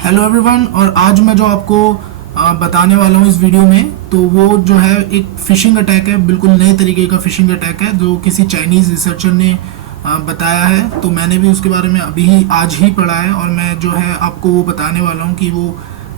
Hello everyone. और आज मैं जो आपको बताने वाला हूँ इस वीडियो में, तो वो जो है एक फिशिंग अटैक है, बिल्कुल नए तरीके का फिशिंग अटैक है जो किसी चाइनीज़ रिसर्चर ने बताया है। तो मैंने भी उसके बारे में अभी आज ही पढ़ा है और मैं जो है आपको वो बताने वाला हूँ कि वो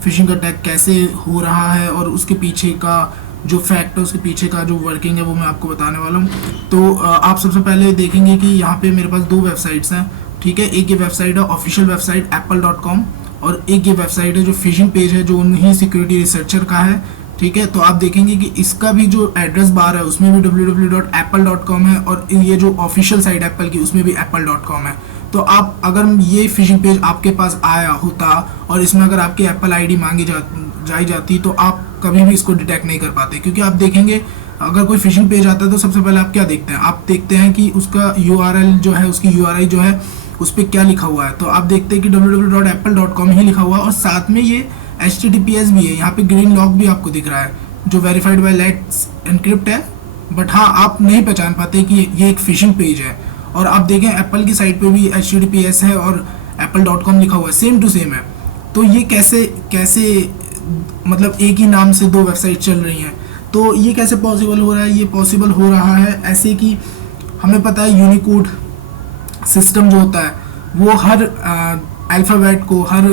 फिशिंग अटैक कैसे हो रहा है और उसके पीछे का जो फैक्ट है, उसके पीछे का जो वर्किंग है वो मैं आपको बताने वाला हूँ। तो आप सबसे पहले देखेंगे कि यहाँ पे मेरे पास दो वेबसाइट्स हैं, ठीक है। एक ये वेबसाइट है ऑफिशियल वेबसाइट apple.com और एक ये वेबसाइट है जो फिशिंग पेज है जो उन्हीं सिक्योरिटी रिसर्चर का है, ठीक है। तो आप देखेंगे कि इसका भी जो एड्रेस बार है उसमें भी www.apple.com है और ये जो ऑफिशियल साइट एप्पल की उसमें भी apple.com है। तो आप अगर ये फिशिंग पेज आपके पास आया होता और इसमें अगर आपकी एप्पल आईडी मांगी जाई जाती तो आप कभी भी इसको डिटेक्ट नहीं कर पाते, क्योंकि आप देखेंगे अगर कोई फिशिंग पेज आता है तो सबसे पहले आप क्या देखते हैं, आप देखते हैं कि उसका URL जो है, उसकी URI जो है उस पर क्या लिखा हुआ है। तो आप देखते हैं कि www.apple.com ही लिखा हुआ है और साथ में ये HTTPS भी है। यहाँ पे ग्रीन लॉक भी आपको दिख रहा है जो वेरीफाइड बाय लेट्स एनक्रिप्ट है, बट हाँ आप नहीं पहचान पाते कि ये एक फिशिंग पेज है। और आप देखें एप्पल की साइट पे भी HTTPS है और apple.com लिखा हुआ है, सेम टू सेम है। तो ये कैसे मतलब एक ही नाम से दो वेबसाइट चल रही हैं, तो ये कैसे पॉसिबल हो रहा है? ये पॉसिबल हो रहा है ऐसे कि हमें पता है यूनिकोड सिस्टम जो होता है वो हर अल्फ़ाबेट को, हर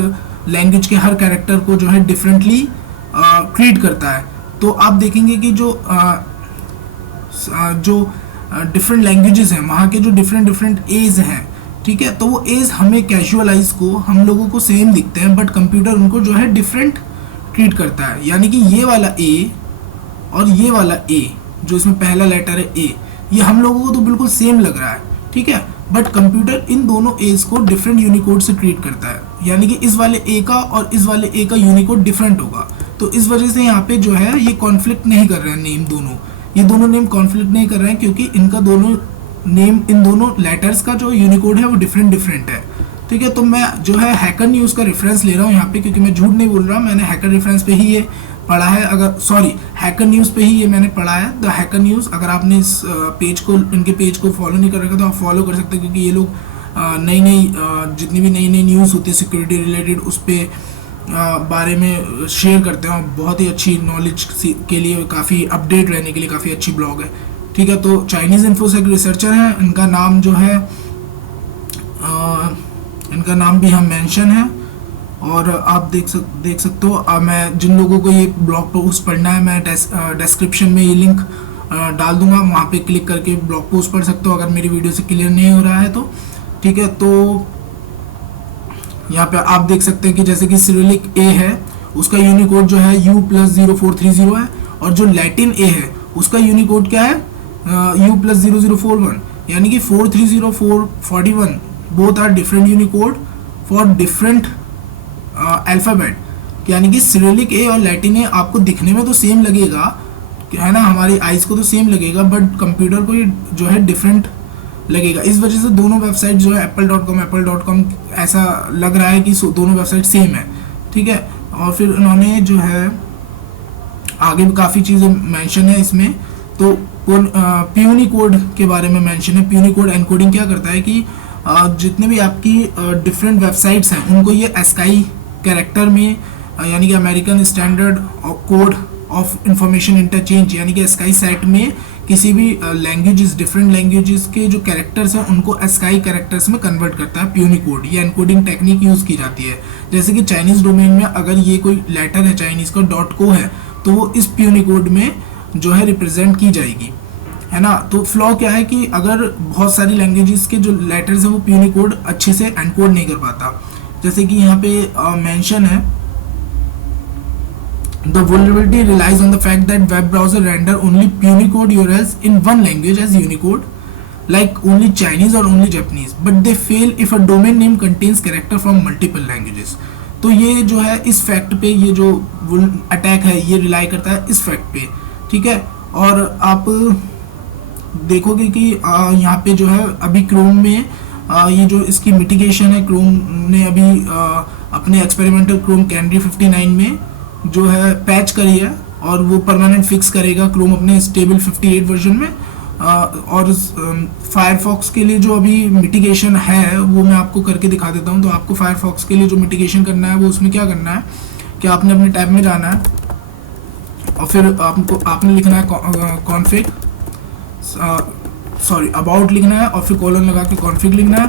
लैंग्वेज के हर कैरेक्टर को जो है डिफरेंटली ट्रीट करता है। तो आप देखेंगे कि जो डिफरेंट लैंग्वेजेस हैं वहाँ के जो डिफरेंट एज हैं, ठीक है, तो वो एज हमें कैजुअलाइज को हम लोगों को सेम दिखते हैं, बट कंप्यूटर उनको जो है डिफरेंट ट्रीट करता है। यानी कि ये वाला ए और ये वाला ए जो इसमें पहला लेटर है ए, ये हम लोगों को तो बिल्कुल सेम लग रहा है, ठीक है, बट कंप्यूटर इन दोनों एज को डिफरेंट यूनिकोड से ट्रीट करता है। यानी कि इस वाले ए का और इस वाले ए का यूनिकोड डिफरेंट होगा। तो इस वजह से यहाँ पे जो है ये कॉन्फ्लिक्ट नहीं कर रहे हैं नेम, ये दोनों नेम कॉन्फ्लिक्ट नहीं कर रहे हैं, क्योंकि इनका दोनों नेम, इन दोनों लेटर्स का जो यूनिकोड है वो डिफरेंट है, ठीक है। तो मैं जो है हैकर न्यूज़ का रेफरेंस ले रहा हूँ यहाँ पे, क्योंकि मैं झूठ नहीं बोल रहा, मैंने हैकर रेफरेंस पे ही ये पढ़ा है, हैकर न्यूज़ पे ही ये मैंने पढ़ा है। द हैकर न्यूज़, अगर आपने इस पेज को, इनके पेज को फॉलो नहीं कर रखा तो आप फॉलो कर सकते हैं, क्योंकि ये लोग नई जितनी भी नई न्यूज़ होती है सिक्योरिटी रिलेटेड उस पर बारे में शेयर करते हैं और बहुत ही अच्छी नॉलेज के लिए, काफ़ी अपडेट रहने के लिए काफ़ी अच्छी ब्लॉग है, ठीक है। तो चाइनीज़ इन्फोसेक रिसर्चर हैं, इनका नाम जो है इनका नाम भी हम मेंशन है और आप देख सकते हो। मैं जिन लोगों को ये ब्लॉग पोस्ट पढ़ना है, मैं डिस्क्रिप्शन में ये लिंक डाल दूंगा, वहाँ पे क्लिक करके ब्लॉग पोस्ट पढ़ सकते हो अगर मेरी वीडियो से क्लियर नहीं हो रहा है तो, ठीक है। तो यहाँ पे आप देख सकते हैं कि जैसे कि सिरिलिक ए है उसका यूनिकोड जो है U+0430 है, और जो लैटिन ए है उसका यूनिकोड क्या है U+0041, यानी कि 430 both are different Unicode for different alphabet. यानी कि सिरिलिक ए और लैटिन ए आपको दिखने में तो सेम लगेगा, है ना, हमारी आइज़ को तो सेम लगेगा, बट कंप्यूटर को ये जो है डिफरेंट लगेगा। इस वजह से दोनों वेबसाइट जो है apple.com ऐसा लग रहा है कि दोनों वेबसाइट सेम है, ठीक है। और फिर उन्होंने जो है आगे भी काफ़ी चीज़ें मेंशन है इसमें। तो प्यूनिकोड के बारे में मेंशन है। प्यूनिकोड एनकोडिंग क्या करता है कि जितने भी आपकी डिफरेंट वेबसाइट्स हैं उनको ये ASCII कैरेक्टर में, यानी कि American standard code of information interchange, यानी कि ASCII सेट में किसी भी लैंग्वेजेस, डिफरेंट लैंग्वेजेस के जो कैरेक्टर्स हैं उनको ASCII कैरेक्टर्स में कन्वर्ट करता है प्यूनिकोड। ये एनकोडिंग टेक्निक यूज़ की जाती है। जैसे कि चाइनीज़ डोमेन में अगर ये कोई लेटर है चाइनीज़ का .co है तो वो इस प्यूनिकोड में जो है रिप्रेजेंट की जाएगी, है ना। तो फ्लॉ क्या है कि अगर बहुत सारी लैंग्वेजेस के जो लेटर्स हैं वो प्यूनिकोड अच्छे से एनकोड नहीं कर पाता। जैसे कि यहाँ पे मेंशन है, the vulnerability relies on the fact that web browser render only Punicode URLs in one language as Unicode, like only Chinese or only Japanese, but they fail if a domain name contains character from multiple languages। तो ये जो है इस fact पे, ये जो attack है ये रिलाई करता है इस फैक्ट पे, ठीक है। और आप देखोगे कि यहाँ पे जो है अभी क्रोम में ये जो इसकी मिटिगेशन है, क्रोम ने अभी अपने एक्सपेरिमेंटल क्रोम कैनरी 59 में जो है पैच करी है और वो परमानेंट फिक्स करेगा क्रोम अपने स्टेबल 58 वर्जन में। और फायरफॉक्स के लिए जो अभी मिटिगेशन है वो मैं आपको करके दिखा देता हूँ। तो आपको फायरफॉक्स के लिए जो मिटिगेशन करना है वो उसमें क्या करना है कि आपने अपने टैब में जाना है और फिर आपने लिखना है कॉन्फ़िग, अबाउट लिखना है और फिर कॉलन लगा के कॉन्फ़िग लिखना है।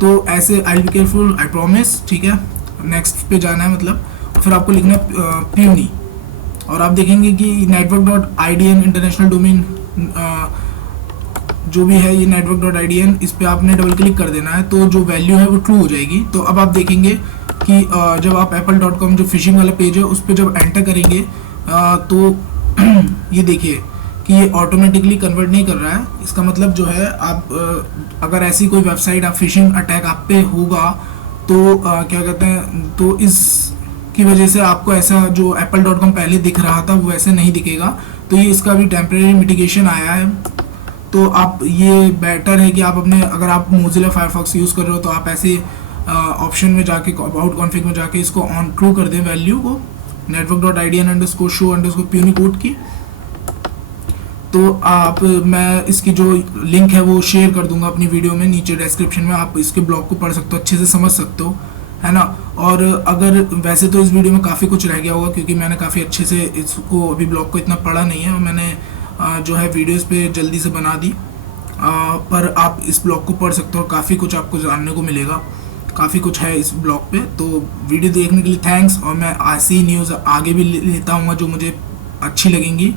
तो ऐसे आई बी केयरफुल, आई प्रॉमिस, ठीक है, नेक्स्ट पे जाना है मतलब, और फिर आपको लिखना है प्यूनी। और आप देखेंगे कि network.idn इंटरनेशनल डोमेन जो भी है ये network.idn, इस पे आपने डबल क्लिक कर देना है तो जो वैल्यू है वो ट्रू हो जाएगी। तो अब आप देखेंगे कि जब आप apple.com जो फिशिंग वाला पेज है उस पर जब एंटर करेंगे तो ये देखिए कि ये ऑटोमेटिकली कन्वर्ट नहीं कर रहा है। इसका मतलब जो है आप अगर ऐसी कोई वेबसाइट आप फिशिंग अटैक आप पे होगा तो क्या कहते हैं, तो इस की वजह से आपको ऐसा जो apple.com पहले दिख रहा था वो ऐसे नहीं दिखेगा। तो ये इसका भी टेम्परेरी मिटिगेशन आया है। तो आप ये बेटर है कि आप अपने, अगर आप मोजिला फायरफॉक्स यूज़ कर रहे हो तो आप ऐसे ऑप्शन में जाके अबाउट कॉन्फ़िग में जाके इसको ऑन ट्रू कर दें वैल्यू को network.idn_show_punycode की। तो आप, मैं इसकी जो लिंक है वो शेयर कर दूंगा अपनी वीडियो में नीचे डिस्क्रिप्शन में, आप इसके ब्लॉग को पढ़ सकते हो, अच्छे से समझ सकते हो, है ना। और अगर वैसे तो इस वीडियो में काफ़ी कुछ रह गया होगा क्योंकि मैंने काफ़ी अच्छे से इसको अभी ब्लॉग को इतना पढ़ा नहीं है और मैंने जो है वीडियोस पे जल्दी से बना दी, पर आप इस ब्लॉग को पढ़ सकते हो और काफ़ी कुछ आपको जानने को मिलेगा, काफ़ी कुछ है इस ब्लॉग पे। तो वीडियो देखने के लिए थैंक्स, और मैं ऐसी न्यूज़ आगे भी लेता हूँ जो मुझे अच्छी लगेंगी।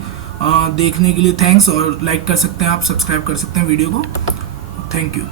देखने के लिए थैंक्स, और लाइक कर सकते हैं आप, सब्सक्राइब कर सकते हैं वीडियो को। Thank you.